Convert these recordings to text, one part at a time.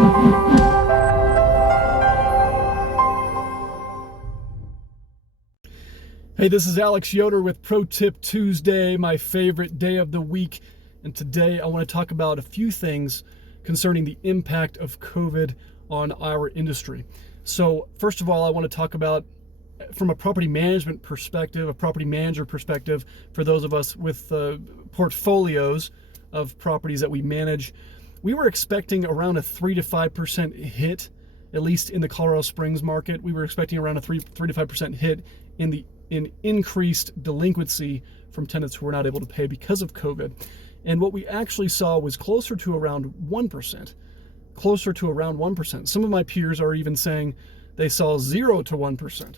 Hey, this is Alex Yoder with Pro Tip Tuesday, my favorite day of the week. And today I want to talk about a few things concerning the impact of COVID on our industry. So first of all, I want to talk about from a property management perspective, a property manager perspective, for those of us with portfolios of properties that we manage. We were expecting around a 3 to 5% hit, at least in the Colorado Springs market. We were expecting around a 3 to 5% hit in increased delinquency from tenants who were not able to pay because of COVID. And what we actually saw was closer to around 1%. Some of my peers are even saying they saw 0 to 1%.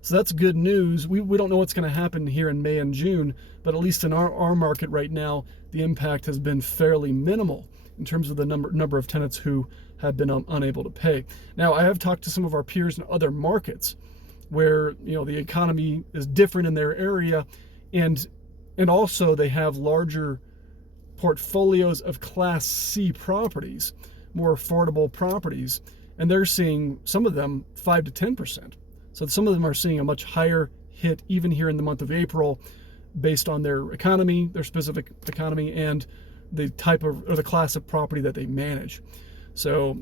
So that's good news. We don't know what's going to happen here in May and June, but at least in our market right now, the impact has been fairly minimal in terms of the number of tenants who have been unable to pay. Now, I have talked to some of our peers in other markets where the economy is different in their area, and also they have larger portfolios of Class C properties, more affordable properties, and they're seeing some of them 5 to 10%. So some of them are seeing a much higher hit even here in the month of April, based on their economy, their specific economy, and the type of or the class of property that they manage. So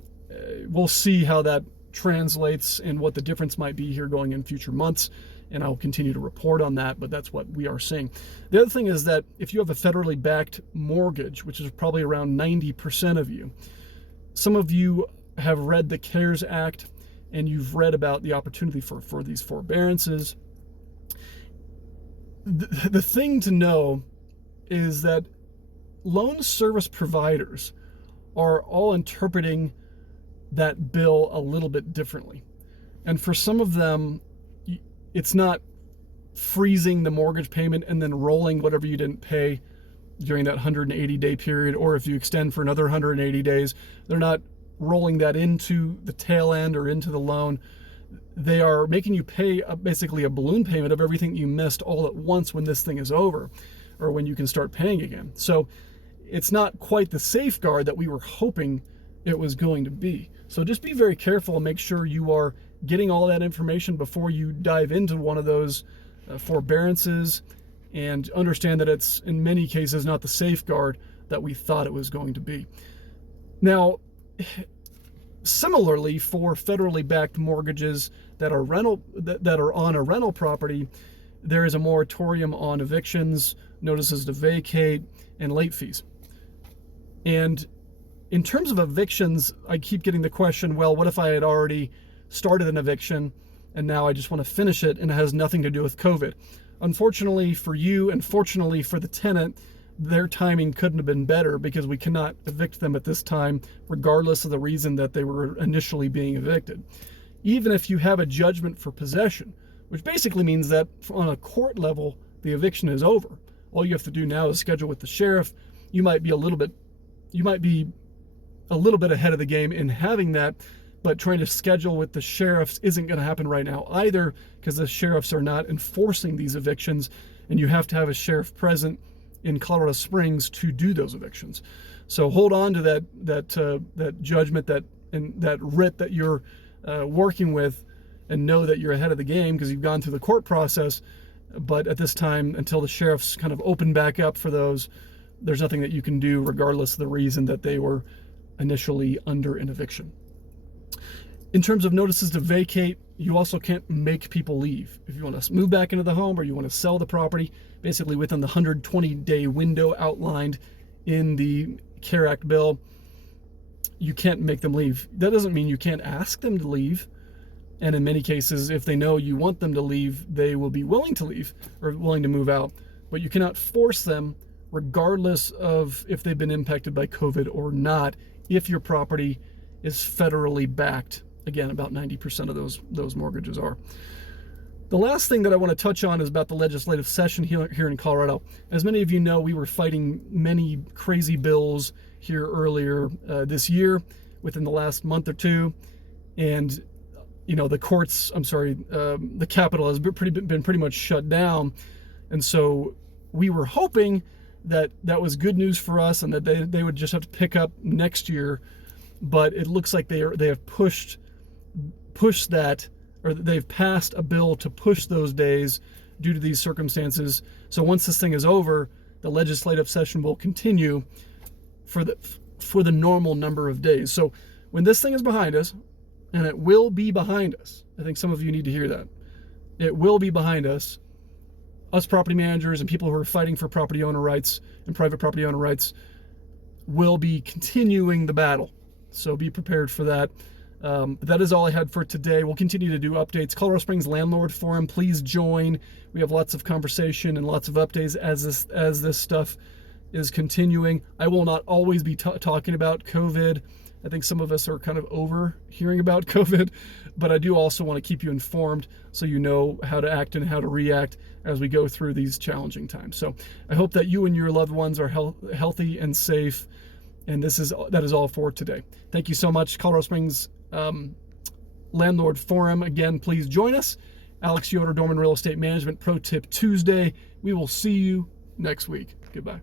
we'll see how that translates and what the difference might be here going in future months, and I'll continue to report on that, but that's what we are seeing. The other thing is that if you have a federally backed mortgage, which is probably around 90% of you, some of you have read the CARES Act and you've read about the opportunity for these forbearances. The thing to know is that loan service providers are all interpreting that bill a little bit differently. And for some of them, it's not freezing the mortgage payment and then rolling whatever you didn't pay during that 180-day period, or if you extend for another 180 days, they're not rolling that into the tail end or into the loan. They are making you pay basically a balloon payment of everything you missed all at once when this thing is over, or when you can start paying again. So it's not quite the safeguard that we were hoping it was going to be. So just be very careful and make sure you are getting all that information before you dive into one of those forbearances, and understand that it's in many cases not the safeguard that we thought it was going to be. Now, similarly, for federally backed mortgages that are on a rental property, there is a moratorium on evictions, notices to vacate, and late fees. And in terms of evictions, I keep getting the question, well, what if I had already started an eviction and now I just want to finish it and it has nothing to do with COVID? Unfortunately for you, and fortunately for the tenant, their timing couldn't have been better, because we cannot evict them at this time, regardless of the reason that they were initially being evicted. Even if you have a judgment for possession, which basically means that on a court level, the eviction is over. All you have to do now is schedule with the sheriff. You might be a little bit ahead of the game in having that, but trying to schedule with the sheriffs isn't going to happen right now either, because the sheriffs are not enforcing these evictions, and you have to have a sheriff present in Colorado Springs to do those evictions. So hold on to that judgment, that writ that you're working with, and know that you're ahead of the game because you've gone through the court process. But at this time, until the sheriffs kind of open back up for those, there's nothing that you can do regardless of the reason that they were initially under an eviction. In terms of notices to vacate, you also can't make people leave. If you want to move back into the home or you want to sell the property, basically within the 120-day window outlined in the CARE Act bill, you can't make them leave. That doesn't mean you can't ask them to leave. And in many cases, if they know you want them to leave, they will be willing to leave or willing to move out. But you cannot force them, regardless of if they've been impacted by COVID or not, if your property is federally backed. Again, about 90% of those mortgages are. The last thing that I want to touch on is about the legislative session here in Colorado. As many of you know, we were fighting many crazy bills here earlier this year, within the last month or two, and the Capitol has been pretty much shut down, and so we were hoping that was good news for us, and that they would just have to pick up next year but it looks like they have pushed that, or they've passed a bill to push those days due to these circumstances. So once this thing is over, the legislative session will continue for the normal number of days. So when this thing is behind us, and it will be behind us, I think some of you need to hear that. It will be behind us. Us property managers and people who are fighting for property owner rights and private property owner rights will be continuing the battle. So be prepared for that. But that is all I had for today. We'll continue to do updates. Colorado Springs Landlord Forum, please join. We have lots of conversation and lots of updates as this stuff is continuing. I will not always be talking about COVID. I think some of us are kind of over hearing about COVID, but I do also want to keep you informed so you know how to act and how to react as we go through these challenging times. So I hope that you and your loved ones are healthy and safe. And that is all for today. Thank you so much, Colorado Springs Landlord Forum. Again, please join us. Alex Yoder, Dorman Real Estate Management Pro Tip Tuesday. We will see you next week. Goodbye.